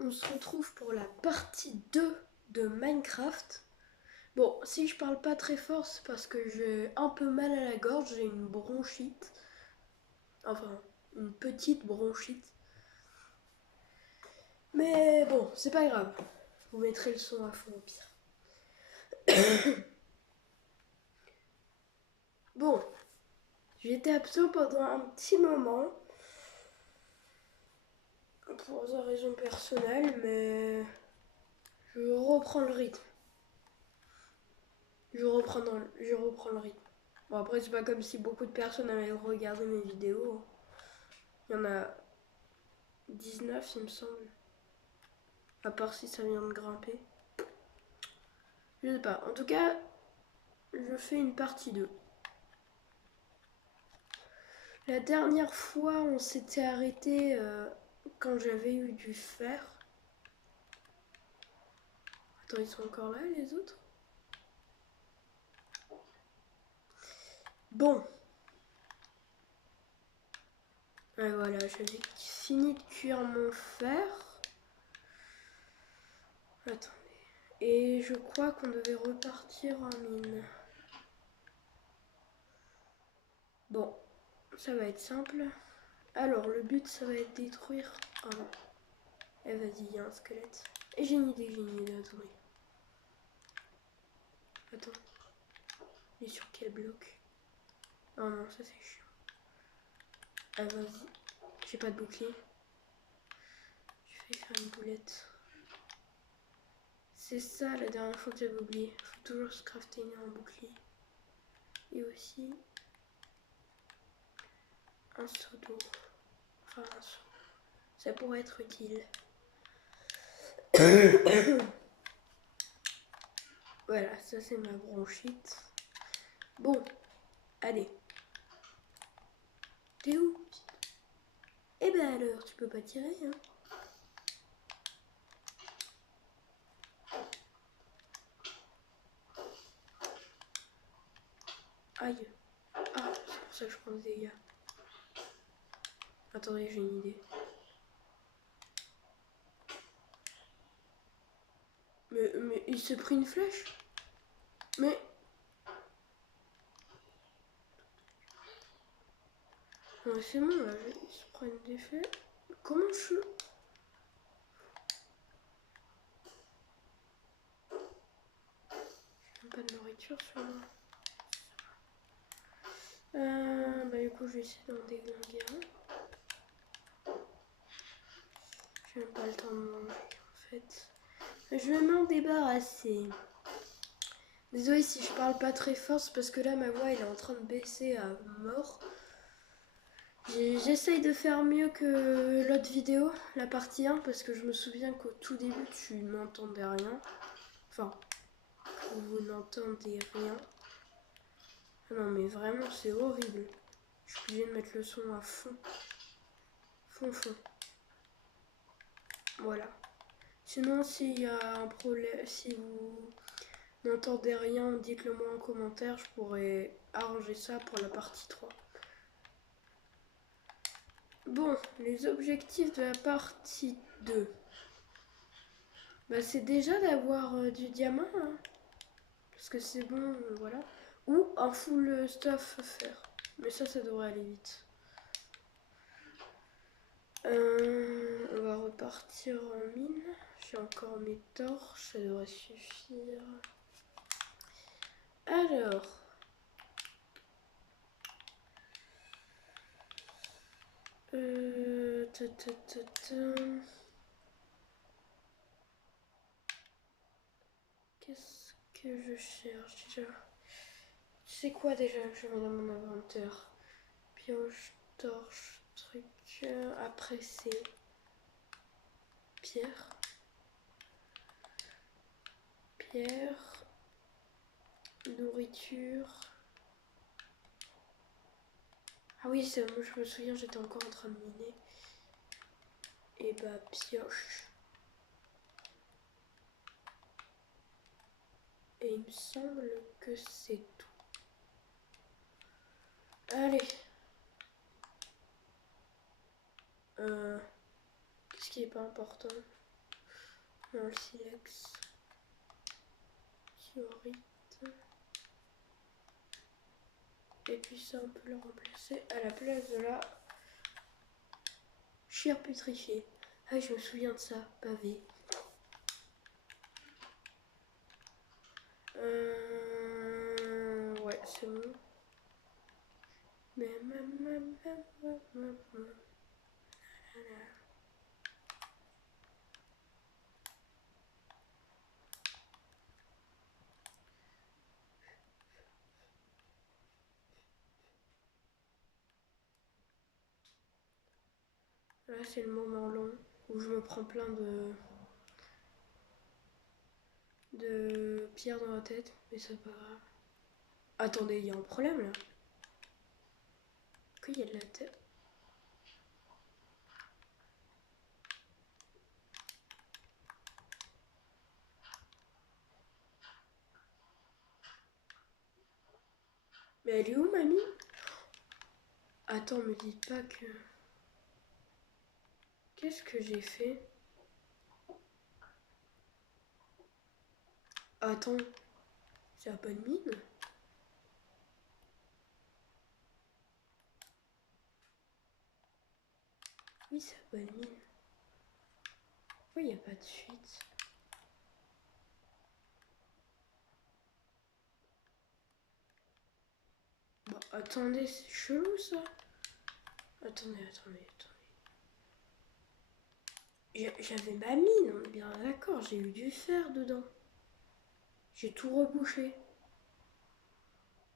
on se retrouve pour la partie 2 de Minecraft. Bon, si je parle pas très fort, c'est parce que j'ai un peu mal à la gorge, j'ai une bronchite. Enfin, une petite bronchite. Mais bon, c'est pas grave. Vous mettrez le son à fond au pire. Bon, j'ai été absent pendant un petit moment. Pour des raisons personnelles, mais je reprends le rythme. Je reprends le rythme. Bon, après, c'est pas comme si beaucoup de personnes avaient regardé mes vidéos. Il y en a 19, il me semble. À part si ça vient de grimper. Je sais pas. En tout cas, je fais une partie 2. La dernière fois, on s'était arrêté quand j'avais eu du fer. Attends, ils sont encore là, les autres? Bon. Et voilà, j'avais fini de cuire mon fer. Attendez. Et je crois qu'on devait repartir en mine. Bon, ça va être simple. Alors, le but, ça va être détruire... Oh non. Eh, vas-y, il y a un squelette. Et j'ai une idée, attendez. Attends. Il est sur quel bloc? Oh non, ça c'est chiant. Ah, vas-y. J'ai pas de bouclier. Je vais faire une boulette. C'est ça la dernière fois que j'avais oublié. Faut toujours se crafter un bouclier. Et aussi un seau d'eau. Enfin, un seau. Ça pourrait être utile. Voilà, ça c'est ma bronchite. Bon, allez. T'es où? Eh ben alors, tu peux pas tirer, hein? Aïe. Ah, c'est pour ça que je prends des dégâts. Attendez, j'ai une idée. Mais il s'est pris une flèche? Mais... Ouais, c'est bon, là, il se prend des flèches. Comment je... J'ai même pas de nourriture sur moi. Bah du coup, je vais essayer d'en déglinguer un. J'ai même pas le temps de manger, en fait. Je vais m'en débarrasser. Désolée si je parle pas très fort, c'est parce que là, ma voix, elle est en train de baisser à mort. J'essaye de faire mieux que l'autre vidéo, la partie 1, parce que je me souviens qu'au tout début, tu n'entendais rien. Enfin, vous n'entendez rien. Ah non, mais vraiment, c'est horrible. Je suis obligée de mettre le son à fond. Fond. Voilà. Sinon, s'il y a un problème, si vous n'entendez rien, dites-le moi en commentaire. Je pourrais arranger ça pour la partie 3. Bon, les objectifs de la partie 2. Bah, c'est déjà d'avoir du diamant, hein, parce que c'est bon, voilà. Ou un full stuff fer. Mais ça devrait aller vite. On va repartir en mine. J'ai encore mes torches, ça devrait suffire. Alors... Qu'est-ce que je cherche déjà? Tu sais quoi déjà que je mets dans mon inventaire? Pioche, torche, truc. Après c'est pierre. Pierre. Nourriture. Ah oui, moi je me souviens, j'étais encore en train de miner. Et bah pioche. Et il me semble que c'est tout. Allez. Qu'est-ce qui est pas important? dans le silex. Siorite. Et puis ça, on peut le remplacer à la place de la chair pétrifiée. Ah, je me souviens de ça, pavé. Ouais, c'est bon. Là, c'est le moment long où je me prends plein de pierres dans la tête, mais c'est pas grave. Attendez, il y a un problème là. Pourquoi il y a de la tête? Mais elle est où, mamie? Attends, me dites pas que... Qu'est-ce que j'ai fait? Attends, c'est la bonne mine? Oui, c'est la bonne mine. Pourquoi il n'y a pas de suite? Bon, attendez, c'est chelou ça. Attendez. J'avais ma mine, on est bien d'accord, j'ai eu du fer dedans. J'ai tout rebouché.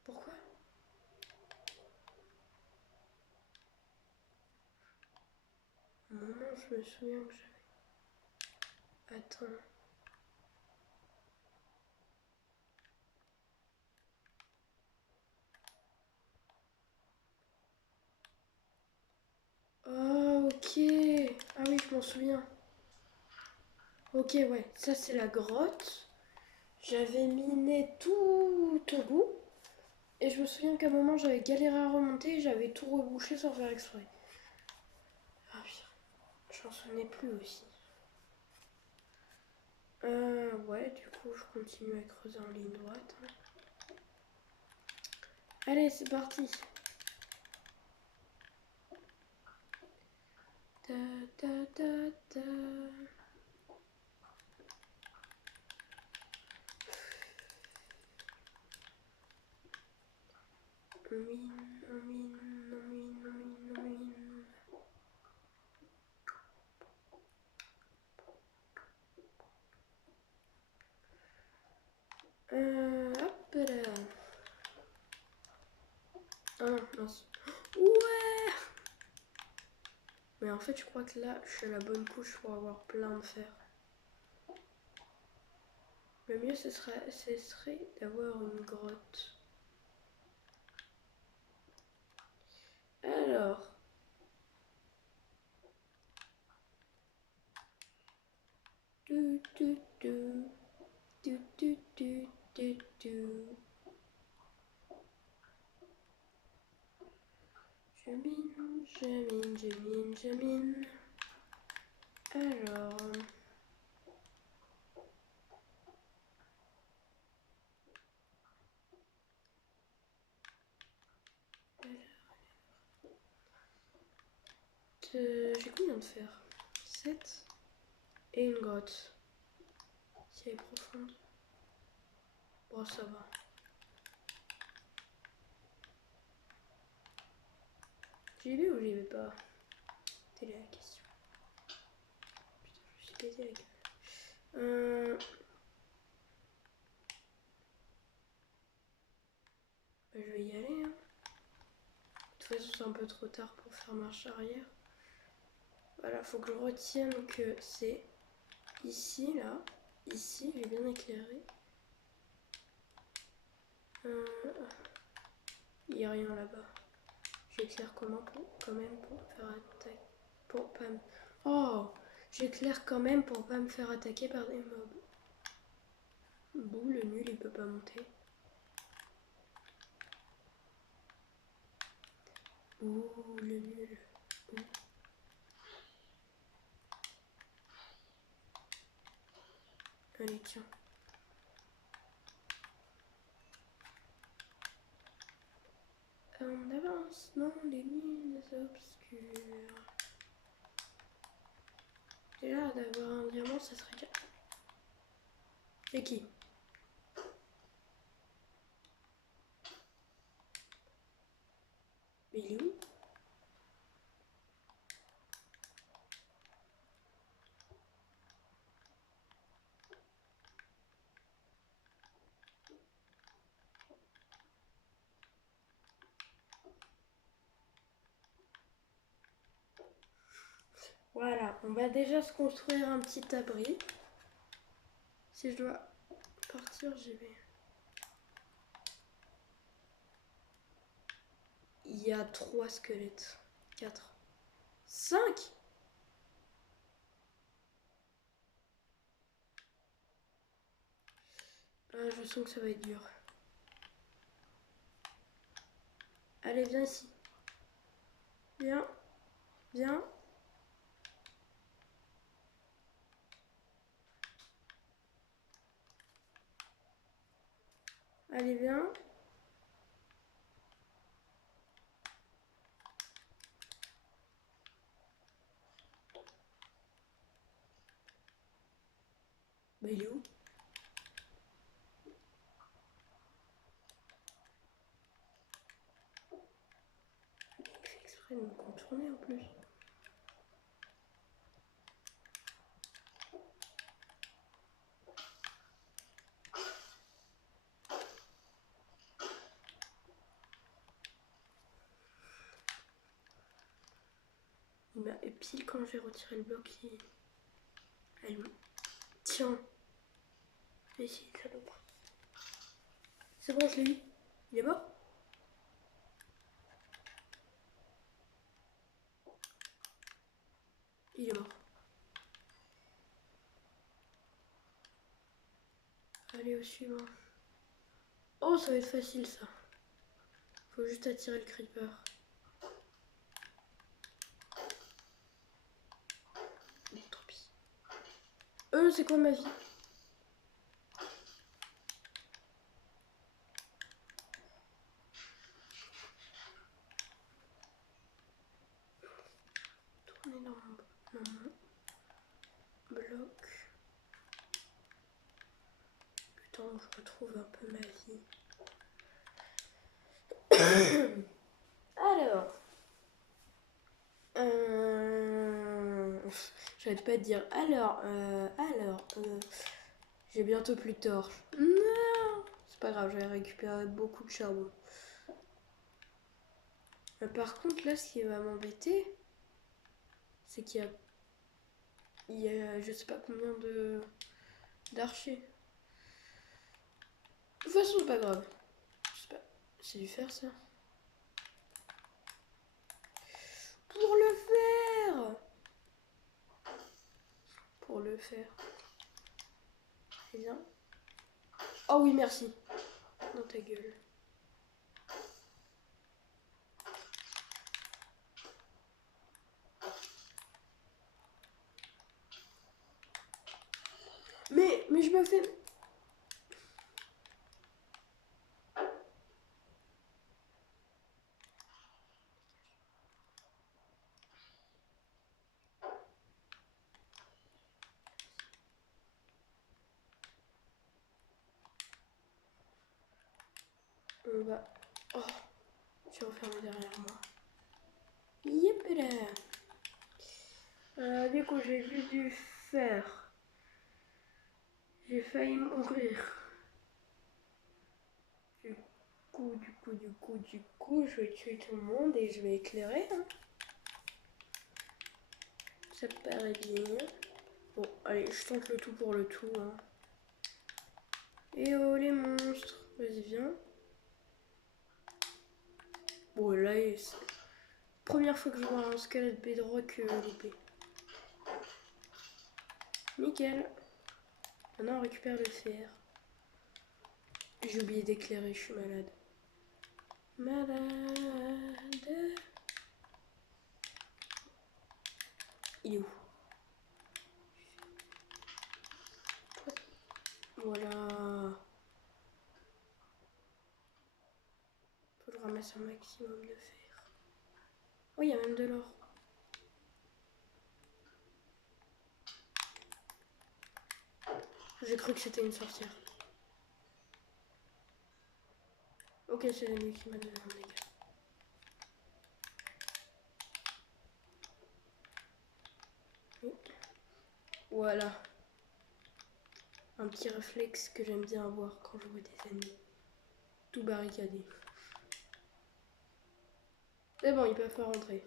Pourquoi? Un moment, je me souviens que j'avais... Attends. Oh, ok. Ah oui, je m'en souviens. Ok, ouais, ça c'est la grotte. J'avais miné tout au bout. Et je me souviens qu'à un moment, j'avais galéré à remonter et j'avais tout rebouché sans faire exprès. Ah putain, je m'en souvenais plus aussi. Ouais, du coup, je continue à creuser en ligne droite. Allez, c'est parti. Ta ta ta ta. Mine. Hop là. Ah non, mince. Ouais. Mais en fait, je crois que là, je suis à la bonne couche pour avoir plein de fer. Le mieux, ce serait d'avoir une grotte. Alors. Du, du, du. Du, du, du, du, du. Je mine. Alors. J'ai combien de fer? 7. Et une grotte. Si elle est profonde. Bon, ça va. J'y vais ou j'y vais pas? Telle est la question. Putain, je me suis pété la gueule. Bah, je vais y aller. Hein. De toute façon, c'est un peu trop tard pour faire marche arrière. Voilà, faut que je retienne que c'est ici, là. Ici, j'ai bien éclairé. Il n'y a rien là-bas. J'éclaire comment quand même pour me faire attaquer. Pour pas me... Oh! J'éclaire quand même pour pas me faire attaquer par des mobs. Bouh, le nul, il peut pas monter. Ouh, le nul. Ouh. Allez, tiens. On avance dans les lignes obscures. Déjà, d'avoir un diamant, ça serait bien. C'est qui? Mais il est où? Voilà, on va déjà se construire un petit abri. Si je dois partir, j'y vais. Il y a 3 squelettes. 4. 5. Je sens que ça va être dur. Allez, viens ici. Viens. Viens. Allez, viens. Bah, il est où? Il fait exprès de me contourner en plus. Et pile quand j'ai retiré le bloc, il... Elle me... Tiens. Mais si, salope. C'est bon, je l'ai eu. Il est mort? Il est mort. Allez, au suivant. Oh, ça va être facile, ça. Faut juste attirer le creeper. Bon, tant pis. C'est quoi ma vie? Tourner dans mon bloc. Le temps où je retrouve un peu ma vie. Alors. J'arrête pas de dire alors. J'ai bientôt plus de torches. Non, c'est pas grave, j'ai récupéré beaucoup de charbon. Par contre, là, ce qui va m'embêter, c'est il y a je sais pas combien d'archers. De toute façon, c'est pas grave. Je sais pas. C'est du fer, ça. Pour le faire. Pour le faire. Très bien. Oh oui, merci. Dans ta gueule. Mais je me fais... On va... Oh, je suis refermé derrière moi. Yep là. Dès que j'ai vu du fer, j'ai failli mourir. Du coup, je vais tuer tout le monde et je vais éclairer. Hein. Ça me paraît bien. Bon, allez, je tente le tout pour le tout. Hein. Et oh les monstres, vas-y viens. Bon là, c'est première fois que je vois un squelette bedrock loupé. Nickel. Maintenant on récupère le fer. J'ai oublié d'éclairer, je suis malade. Malade. Il est où? Voilà. Faut que je ramasse un maximum de fer. Oh, il y a même de l'or. J'ai cru que c'était une sorcière. Ok, c'est lui qui m'a donné un dégât. Oui. Voilà. Un petit réflexe que j'aime bien avoir quand je vois des ennemis. Tout barricadé. C'est bon, ils peuvent pas rentrer.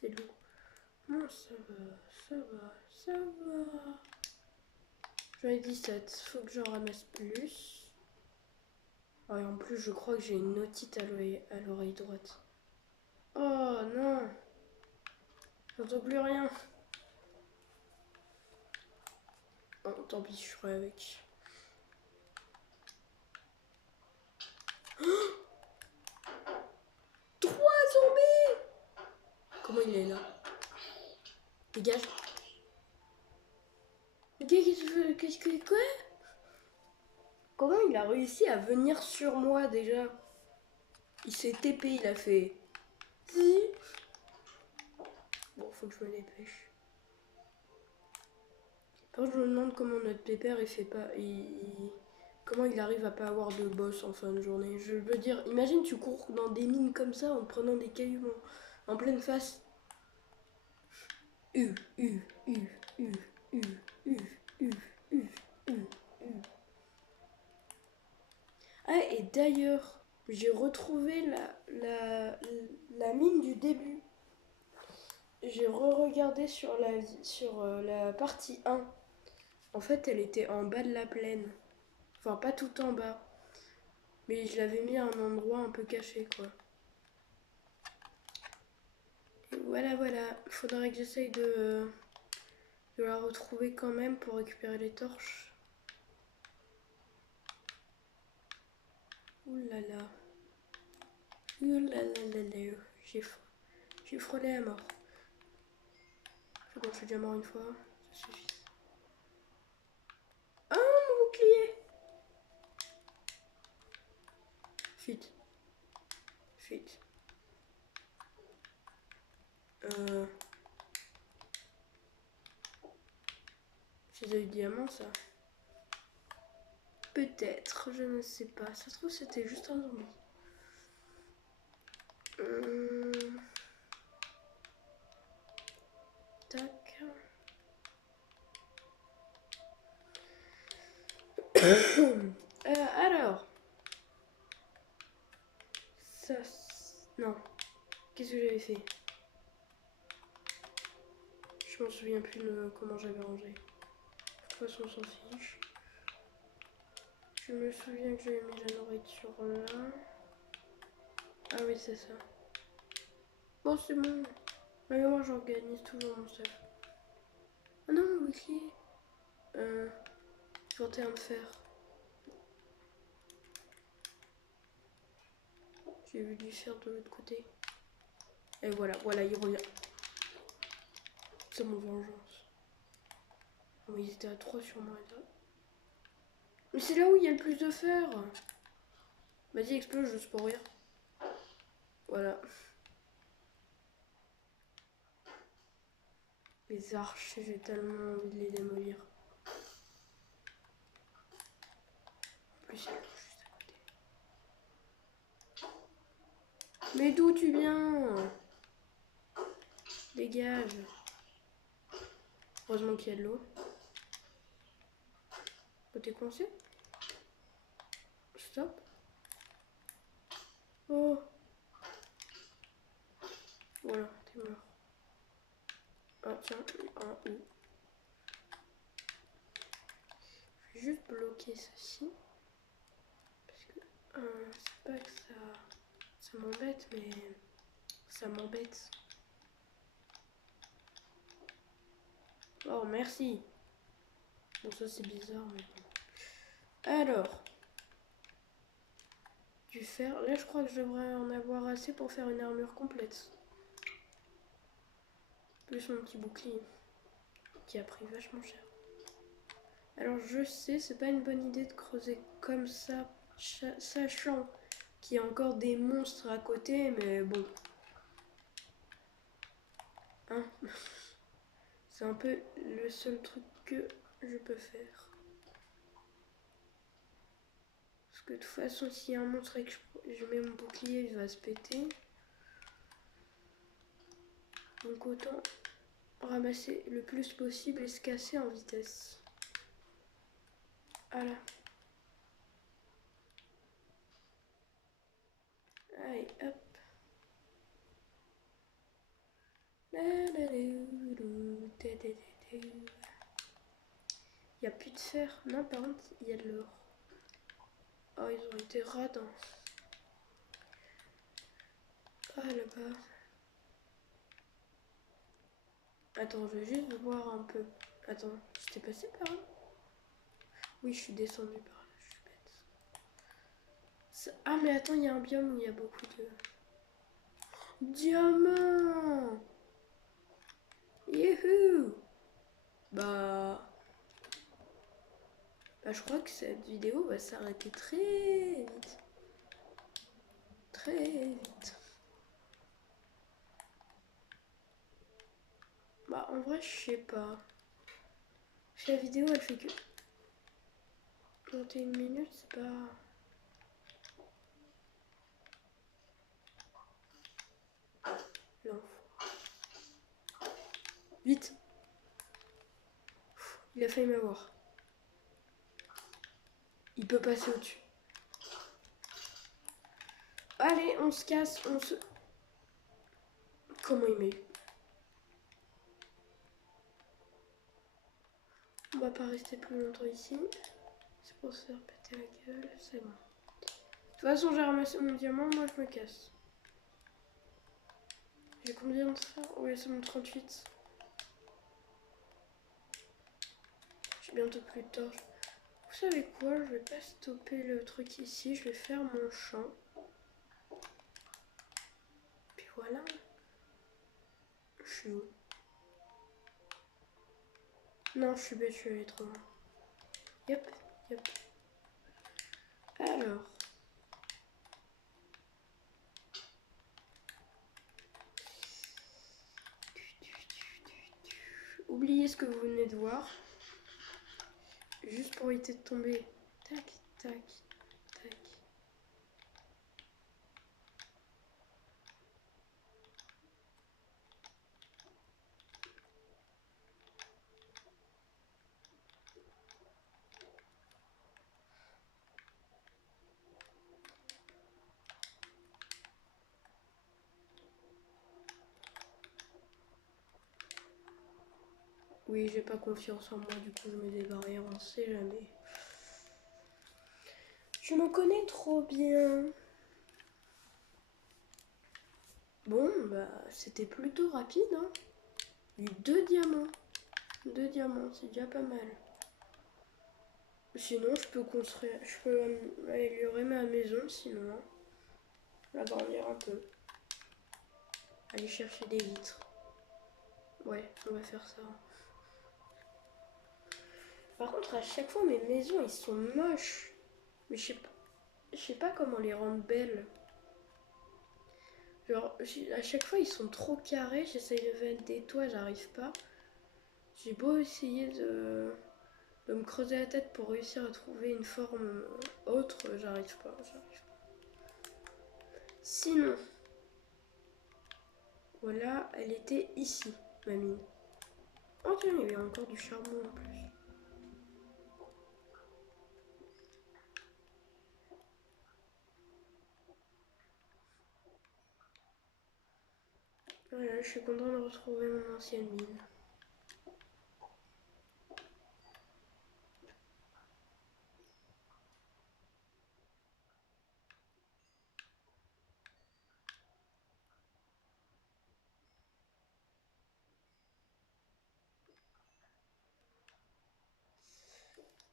C'est lourd. Non, ça va, ça va, ça va. J'en ai 17. Faut que j'en ramasse plus. Oh, et en plus, je crois que j'ai une otite à l'oreille droite. Oh non! J'entends plus rien. Oh, tant pis, je ferai avec. Oh, 3 zombies! Comment il est là? Dégage. Qu'est-ce que... Quoi? Comment il a réussi à venir sur moi déjà? Il s'est TP, il a fait... Si. Bon, faut que je me dépêche. Par contre, je me demande comment notre pépère il fait pas... Comment il arrive à pas avoir de boss en fin de journée. Je veux dire, imagine tu cours dans des mines comme ça en prenant des cailloux en pleine face. U, U, U, U, U, U, U, U, U, U. Ah, et d'ailleurs, j'ai retrouvé la mine du début. J'ai re-regardé sur la partie 1. En fait, elle était en bas de la plaine. Enfin, pas tout en bas. Mais je l'avais mis à un endroit un peu caché, quoi. Et voilà, voilà. Faudrait que j'essaye de la retrouver quand même pour récupérer les torches. Ouh là là. Ouh là là là là. J'ai frôlé à mort. C'est bon, je suis déjà mort une fois. Ça suffit. Ah, mon bouclier! Fuite. Fuite. C'est du diamant, ça? Peut-être, je ne sais pas. Ça se trouve, c'était juste un zombie. Tac. Alors. Ça. Non. Qu'est-ce que j'avais fait? Je m'en souviens plus de comment j'avais rangé. De toute façon, on s'en fiche. Je me souviens que j'avais mis la nourriture là. Ah oui, c'est ça. Bon, c'est bon. Mais moi, j'organise toujours mon stuff. Ah non, mon bouclier. 21 de fer. J'ai vu du fer de l'autre côté. Et voilà, voilà, il revient. C'est mon vengeance. Oh, mais ils étaient à 3 sur moi. Mais c'est là où il y a le plus de fer. Vas-y, explose juste pour rire. Voilà. Les archers, j'ai tellement envie de les démolir. En plus, il y a l'eau juste à côté. Mais d'où tu viens? Dégage. Heureusement qu'il y a de l'eau. Oh, t'es coincé? Stop. Oh. Voilà, t'es mort. Ah tiens, un ou. Je vais juste bloquer ceci. Parce que c'est pas que ça m'embête, mais ça m'embête. Oh, merci. Bon, ça c'est bizarre, mais bon. Alors, du fer. Là, je crois que je devrais en avoir assez pour faire une armure complète. Plus mon petit bouclier, qui a pris vachement cher. Alors, je sais, c'est pas une bonne idée de creuser comme ça, sachant qu'il y a encore des monstres à côté, mais bon. Hein. C'est un peu le seul truc que je peux faire. Parce que de toute façon, s'il y a un monstre et que je mets mon bouclier, il va se péter. Donc autant ramasser le plus possible et se casser en vitesse. Voilà. Allez, hop. Il n'y a plus de fer. Non, par contre, il y a de l'or. Oh, ils ont été radins. Ah, là-bas. Attends, je vais juste voir un peu. Attends, j'étais passé par là? Oui, je suis descendu par là, je suis bête. Ah, mais attends, il y a un biome où il y a beaucoup de diamants. Youhou. Bah, je crois que cette vidéo va s'arrêter très vite. Très vite. Bah, en vrai, je sais pas. La vidéo, elle fait que 21 minutes, c'est pas... Non. Vite. Il a failli m'avoir. Il peut passer au-dessus. Allez, on se casse, on se... Comment il m'a eu? On va pas rester plus longtemps ici. C'est pour se faire péter la gueule, c'est bon. De toute façon, j'ai ramassé mon diamant, moi je me casse. J'ai combien de ça? Ouais, c'est mon 38. J'ai bientôt plus de torches. Vous savez quoi? Je vais pas stopper le truc ici, je vais faire mon champ. Puis voilà. Je suis où? Non, je suis bête, je suis allée trop loin. Yep, yep. Alors. Oubliez ce que vous venez de voir. Juste pour éviter de tomber. Tac, tac, tac. Oui, j'ai pas confiance en moi, du coup je mets des barrières, on sait jamais. Je me connais trop bien. Bon, bah c'était plutôt rapide, hein. Il y a eu 2 diamants. 2 diamants, c'est déjà pas mal. Sinon, je peux construire, je peux améliorer ma maison, sinon. Hein. L'agrandir un peu. Aller chercher des vitres. Ouais, on va faire ça. Par contre, à chaque fois, mes maisons, ils sont moches. Mais je sais pas comment les rendre belles. Genre, à chaque fois, ils sont trop carrés. J'essaye de mettre des toits, j'arrive pas. J'ai beau essayer de me creuser la tête pour réussir à trouver une forme autre, j'arrive pas. Sinon, voilà, elle était ici, ma mine. Oh tiens, il y avait encore du charbon en plus. Voilà, je suis content de retrouver mon ancienne mine.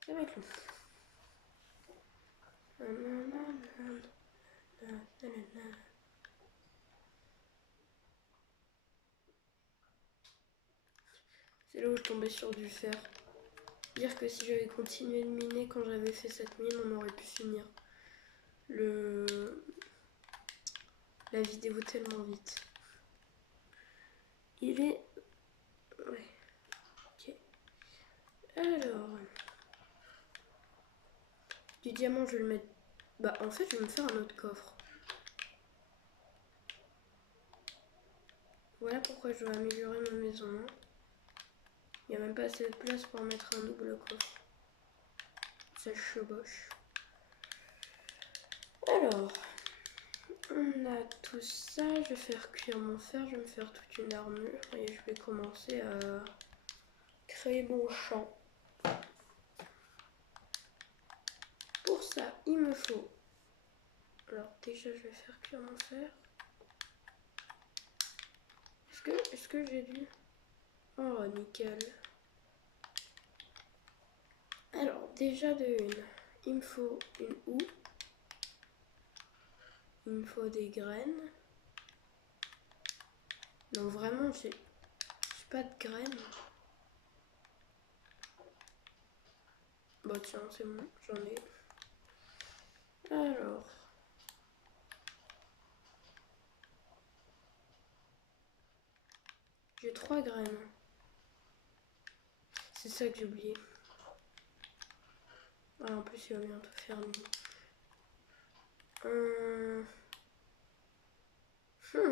Ça va être long. C'est là où je tombais sur du fer. Dire que si j'avais continué de miner quand j'avais fait cette mine, on aurait pu finir la vidéo tellement vite. Il est... Ouais. Ok. Alors... Du diamant, je vais le mettre... Bah, en fait, je vais me faire un autre coffre. Voilà pourquoi je dois améliorer ma maison. Il n'y a même pas assez de place pour mettre un double coffre. Ça cheboche. Alors, on a tout ça. Je vais faire cuire mon fer. Je vais me faire toute une armure. Et je vais commencer à créer mon champ. Pour ça, il me faut... Alors, déjà, je vais faire cuire mon fer. Est-ce que j'ai dû... Oh, nickel. Alors, déjà de une, il me faut une houe. Il me faut des graines. Non, vraiment, j'ai pas de graines. Bah tiens, c'est bon, j'en ai. Alors... J'ai 3 graines. C'est ça que j'ai oublié. Ah, en plus, il va bientôt faire nuit. Je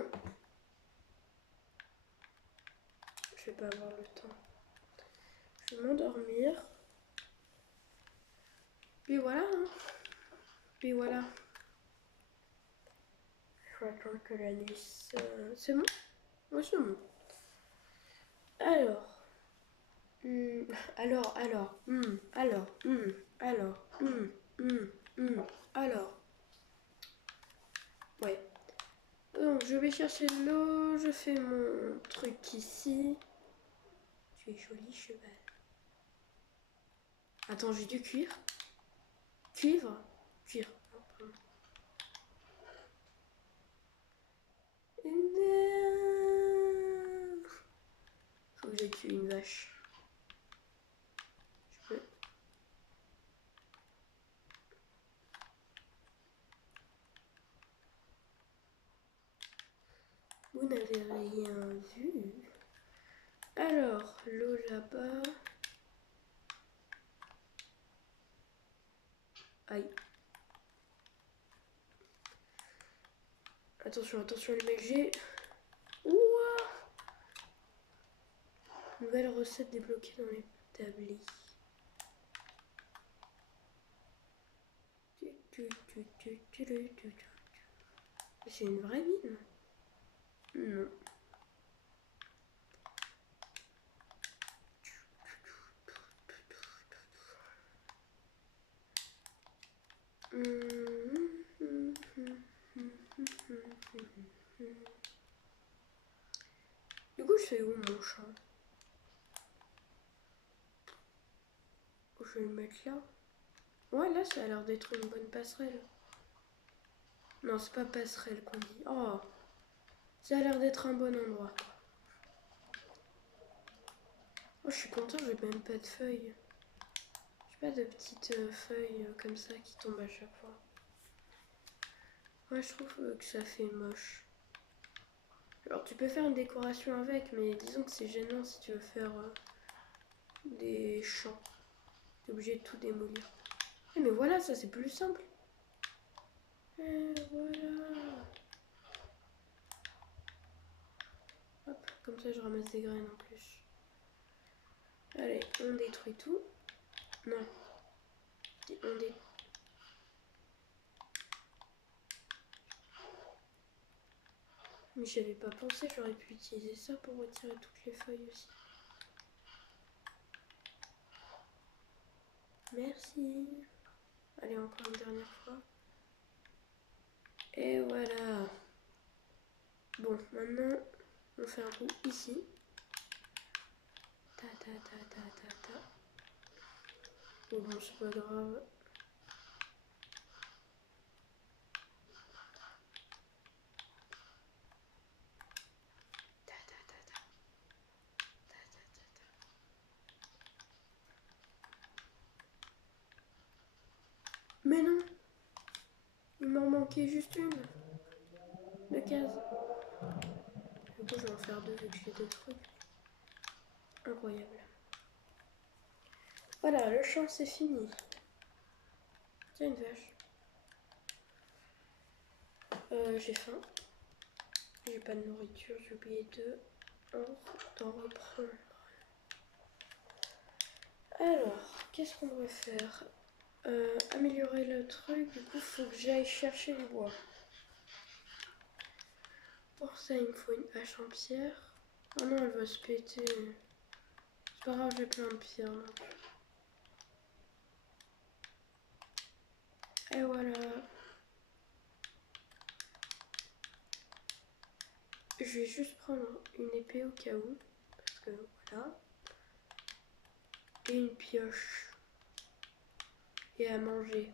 vais pas avoir le temps. Je vais m'endormir. Puis voilà. Hein. Puis voilà. Je vais attendre que la nuit... C'est bon? Oui, c'est bon. Alors... Alors. Ouais. Donc, je vais chercher de l'eau. Je fais mon truc ici. Tu es joli, cheval. Attends, j'ai du cuir. Cuivre? Cuir. Faut que j'ai tué une vache. Je peux. Vous n'avez rien vu. Alors, l'eau là-bas. Aïe. Attention, attention les MLG. Ouah. Nouvelle recette débloquée dans les tablés. C'est une vraie mine? Non. Du coup, je fais où mon champ? Je vais le mettre là. Ouais, là, ça a l'air d'être une bonne passerelle. Non, c'est pas passerelle qu'on dit. Oh, ça a l'air d'être un bon endroit. Oh, je suis contente, j'ai même pas de feuilles. J'ai pas de petites feuilles comme ça qui tombent à chaque fois. Moi, je trouve que ça fait moche. Alors, tu peux faire une décoration avec, mais disons que c'est gênant si tu veux faire des champs. T'es obligé de tout démolir. Mais voilà, ça c'est plus simple. Et voilà. Hop, comme ça je ramasse des graines en plus. Allez, on détruit tout. Non. On détruit. Mais j'avais pas pensé, j'aurais pu utiliser ça pour retirer toutes les feuilles aussi. Merci. Allez, encore une dernière fois. Et voilà. Bon, maintenant, on fait un trou ici. Ta ta ta ta ta ta. Oh bon, c'est pas grave. Mais non, il m'en manquait juste une de case. Du coup, je vais en faire deux vu que j'ai deux trucs. Incroyable. Voilà, le champ c'est fini. Tiens, une vache. J'ai faim. J'ai pas de nourriture, j'ai oublié d'en reprendre. Alors, qu'est-ce qu'on devrait faire? Améliorer le truc, du coup, faut que j'aille chercher du bois. Pour ça, il me faut une hache en pierre. Oh non, elle va se péter. C'est pas grave, j'ai plein de pierres. Donc. Et voilà. Je vais juste prendre une épée au cas où. Parce que voilà. Et une pioche. Et à manger.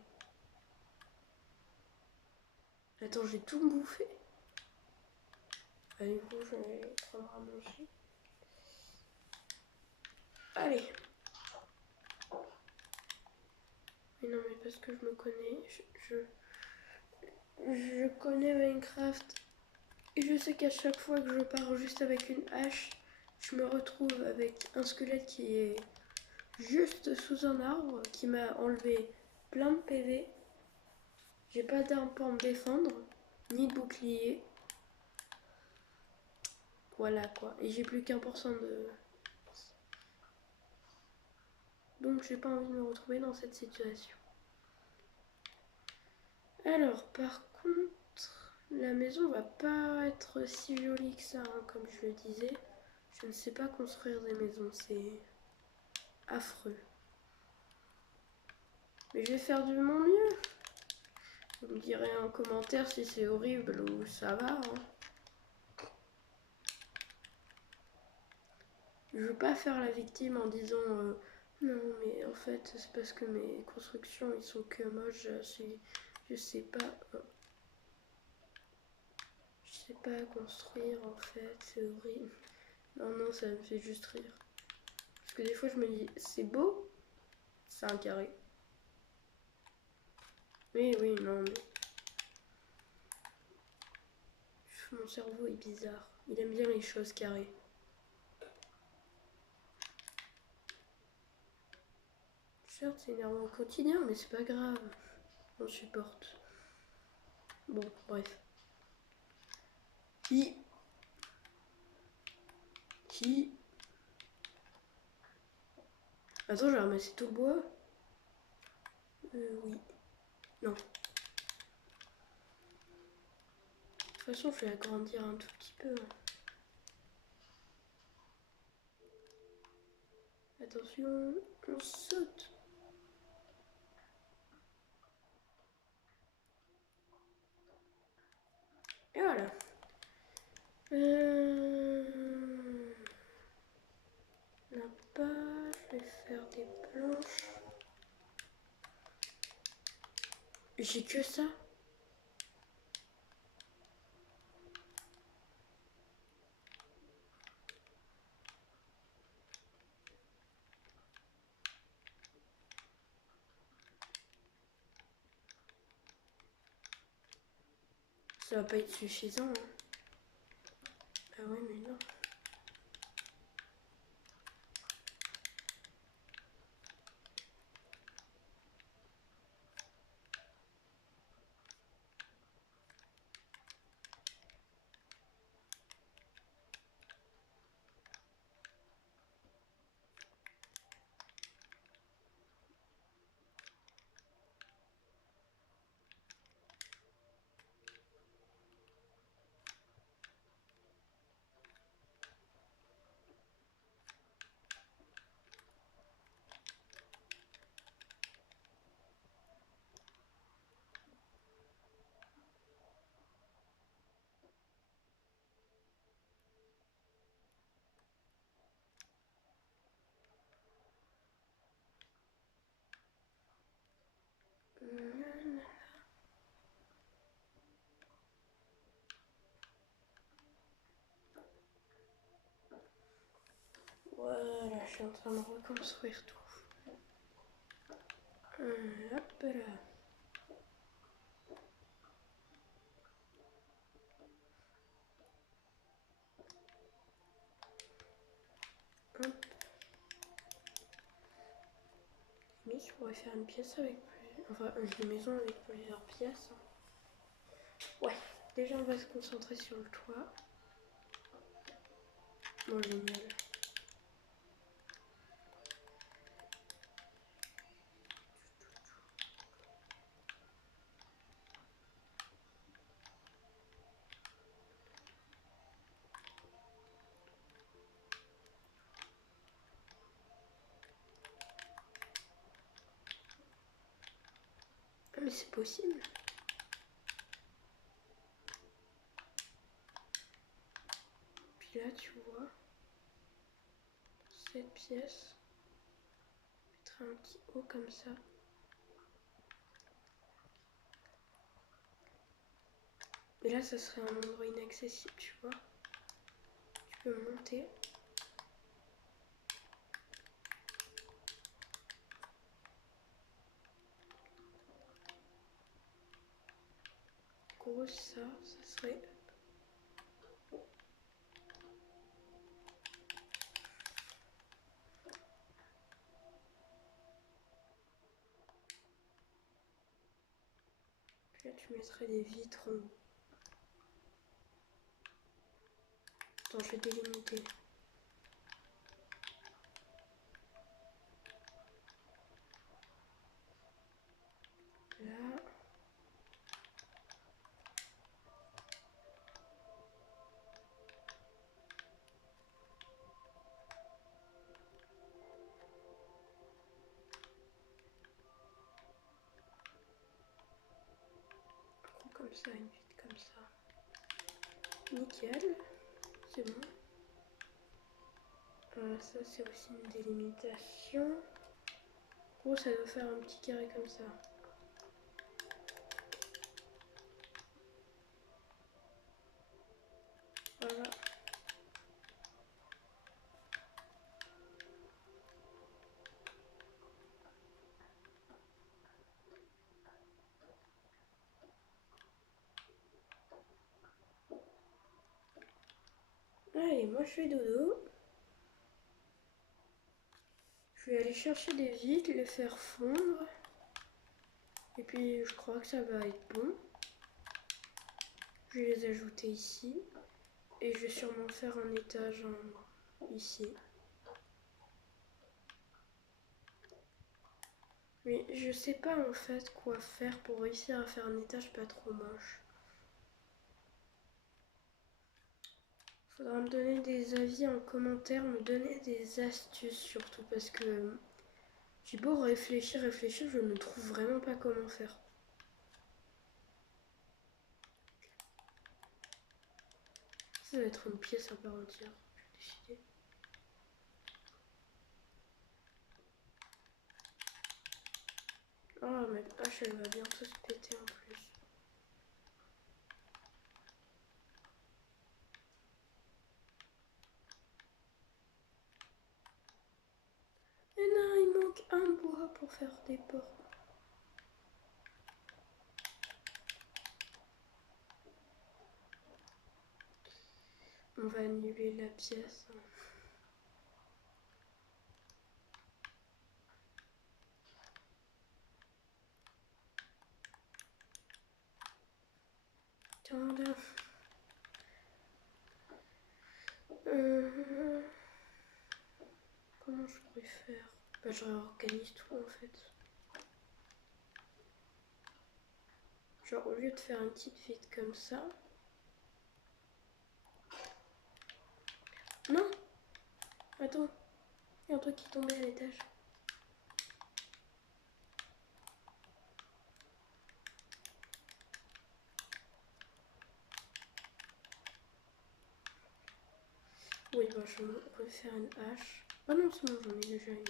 Attends, j'ai tout bouffé. Du coup, je vais prendre à manger. Allez. Mais non, mais parce que je me connais. Je connais Minecraft. Et je sais qu'à chaque fois que je pars juste avec une hache, je me retrouve avec un squelette qui est juste sous un arbre, qui m'a enlevé plein de PV. J'ai pas d'arme pour me défendre, ni de bouclier. Voilà quoi. Et j'ai plus qu'1% de... Donc j'ai pas envie de me retrouver dans cette situation. Alors par contre, la maison va pas être si jolie que ça, hein, comme je le disais. Je ne sais pas construire des maisons, c'est affreux. Mais je vais faire de mon mieux. Vous me direz en commentaire si c'est horrible ou ça va. Hein. Je veux pas faire la victime en disant non mais en fait c'est parce que mes constructions ils sont que moches. Je sais pas. Je sais pas construire en fait, c'est horrible. Non non, ça me fait juste rire. Parce que des fois je me dis c'est beau, c'est un carré. Mais oui, non mais... Mon cerveau est bizarre. Il aime bien les choses carrées. Certes, c'est énervant au quotidien, mais c'est pas grave. On supporte. Bon, bref. Qui Attends, j'ai ramassé tout le bois. Oui. Non. De toute façon, je vais agrandir un tout petit peu. Attention, on saute. Et voilà. Là bas, je vais faire des planches. J'ai que ça. Ça va pas être suffisant. Hein. Ah ouais, mais non. je suis en train de reconstruire tout. Hop là. Hop. Mais je pourrais faire une pièce avec enfin une maison avec plusieurs pièces. Ouais, déjà on va se concentrer sur le toit. Bon, génial. Ah mais c'est possible. Puis là tu vois, cette pièce, mettre un petit haut comme ça. Mais là ça serait un endroit inaccessible, tu vois. Tu peux monter. Gros ça serait... Puis là tu mettrais des vitres en haut. Attends, je vais délimiter. Là. Comme ça, une vitre comme ça. Nickel. C'est bon. Ça c'est aussi une délimitation. Gros, ça doit faire un petit carré comme ça. Voilà. Allez, moi je fais dodo. Je vais aller chercher des vitres, les faire fondre. Et puis je crois que ça va être bon. Je vais les ajouter ici. Et je vais sûrement faire un étage ici. Mais je sais pas en fait quoi faire pour réussir à faire un étage pas trop moche. Faudra me donner des avis en commentaire, me donner des astuces surtout parce que j'ai beau réfléchir, je ne trouve vraiment pas comment faire. Ça va être une pièce à part entière, j'ai décidé. Oh, ma hache elle va bientôt se péter en plus. Mais non, il manque un bois pour faire des portes. On va annuler la pièce. Tiens là. Comment je pourrais faire? Bah, je réorganise tout en fait. Genre au lieu de faire une petite vitre comme ça. Non! Attends, il y a un truc qui est tombé à l'étage. Oui, bah je vais faire une hache. Ah non, c'est bon, j'en ai déjà une.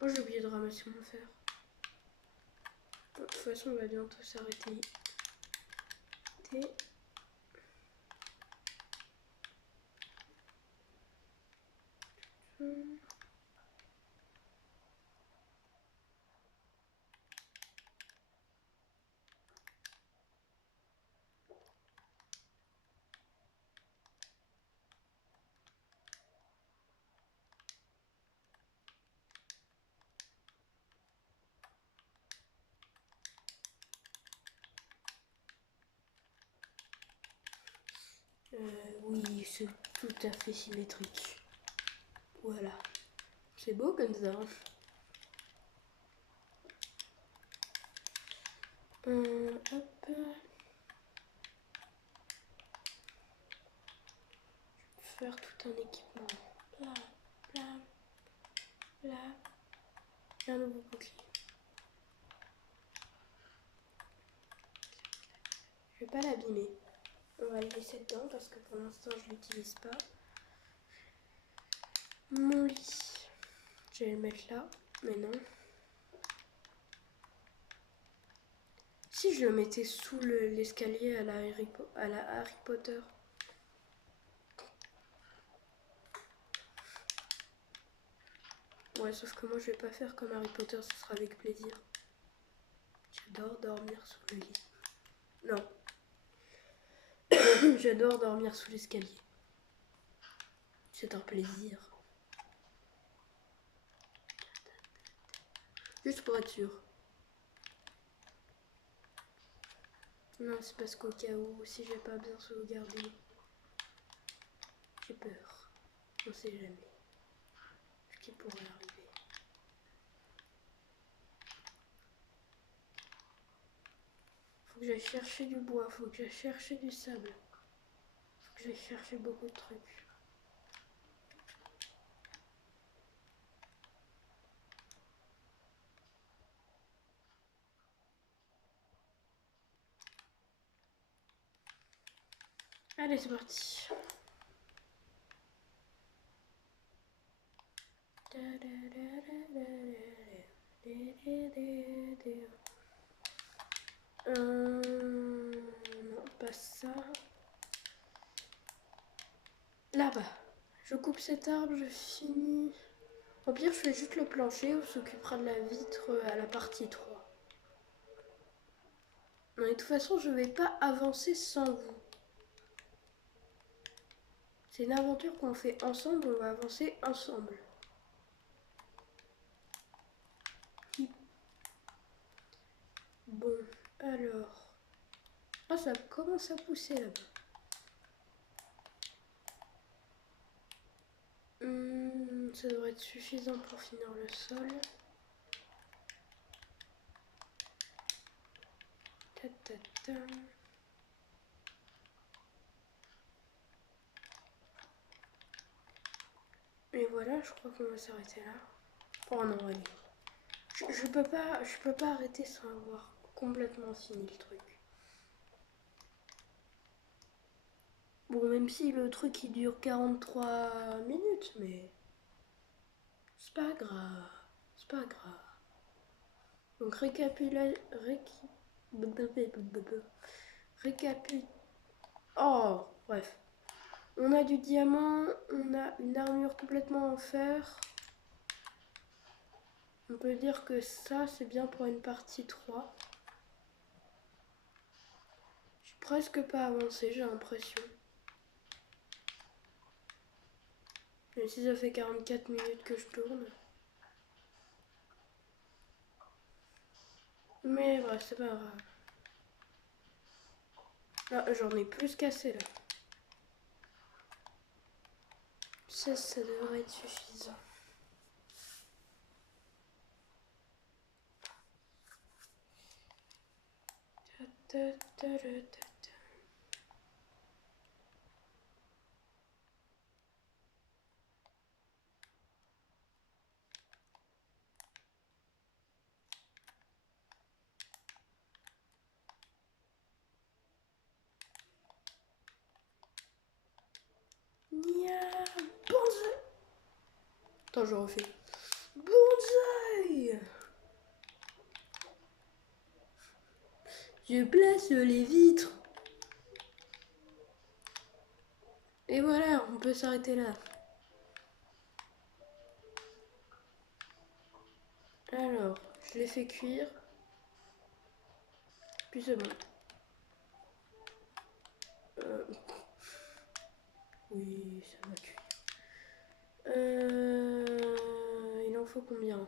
Oh, j'ai oublié de ramasser mon fer. De toute façon, on va bientôt s'arrêter. Oui, c'est tout à fait symétrique. Voilà. C'est beau comme ça. Hop. Faire tout un équipement. Là, là, là. Et un nouveau bouclier. Je vais pas l'abîmer. On va le laisser dedans parce que pour l'instant je l'utilise pas. Mon lit. Je vais le mettre là, mais non. Si je le mettais sous l'escalier à la Harry Potter. Ouais, sauf que moi je vais pas faire comme Harry Potter, ce sera avec plaisir. J'adore dormir sous le lit. Non. J'adore dormir sous l'escalier. C'est un plaisir. Juste pour être sûr. Non, c'est parce qu'au cas où, si j'ai pas bien sauvegardé, j'ai peur. On sait jamais ce qui pourrait arriver. Faut que j'aille chercher du bois, faut que j'aille chercher du sable. Faut que j'aille chercher beaucoup de trucs. Allez, c'est parti. Non, pas ça. Là-bas. Je coupe cet arbre, je finis. Au pire, je fais juste le plancher, on s'occupera de la vitre à la partie 3. Non, et de toute façon, je vais pas avancer sans vous. C'est une aventure qu'on fait ensemble, on va avancer ensemble. Bon, alors... Ah, ça commence à pousser là-bas. Ça devrait être suffisant pour finir le sol. Ta, ta, ta. Et voilà, je crois qu'on va s'arrêter là. Oh non, allez. Je peux pas arrêter sans avoir complètement fini le truc. Bon, même si le truc il dure 43 minutes, mais c'est pas grave. C'est pas grave. Donc Oh, bref. On a du diamant, on a une armure complètement en fer. On peut dire que ça, c'est bien pour une partie 3. Je suis presque pas avancé, j'ai l'impression. Même si ça fait 44 minutes que je tourne. Mais bref, c'est pas grave. Ah, j'en ai plus qu'assez là. Ça devrait être suffisant. Nia, bonsaï. Attends, je refais. Bonsaï. Je place les vitres. Et voilà, on peut s'arrêter là. Alors, je l'ai fait cuire. Puis c'est bon. Oui, ça va cuire. Il en faut combien?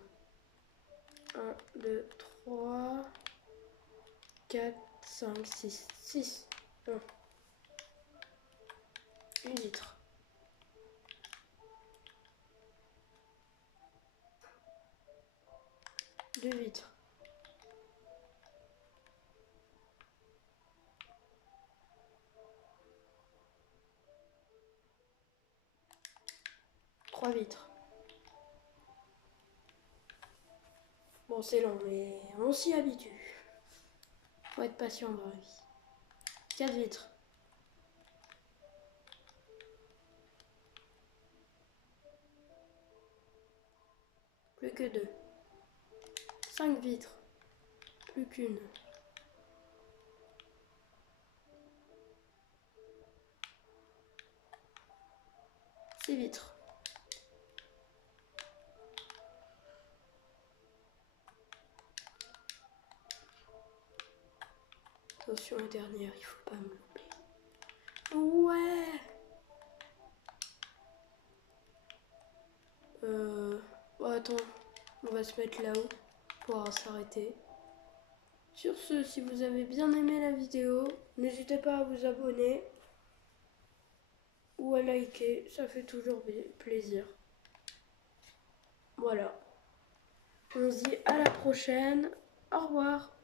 1, 2, 3, 4, 5, 6. 6. Une vitre. Deux vitres. Trois vitres. Bon, c'est long, mais on s'y habitue. Faut être patient dans la vie. 4 vitres. Plus que 2. 5 vitres. Plus qu'une. 6 vitres. Attention, la dernière, il faut pas me louper. Ouais. Bon, attends, on va se mettre là-haut pour s'arrêter. Sur ce, si vous avez bien aimé la vidéo, n'hésitez pas à vous abonner ou à liker, ça fait toujours plaisir. Voilà. On se dit à la prochaine. Au revoir.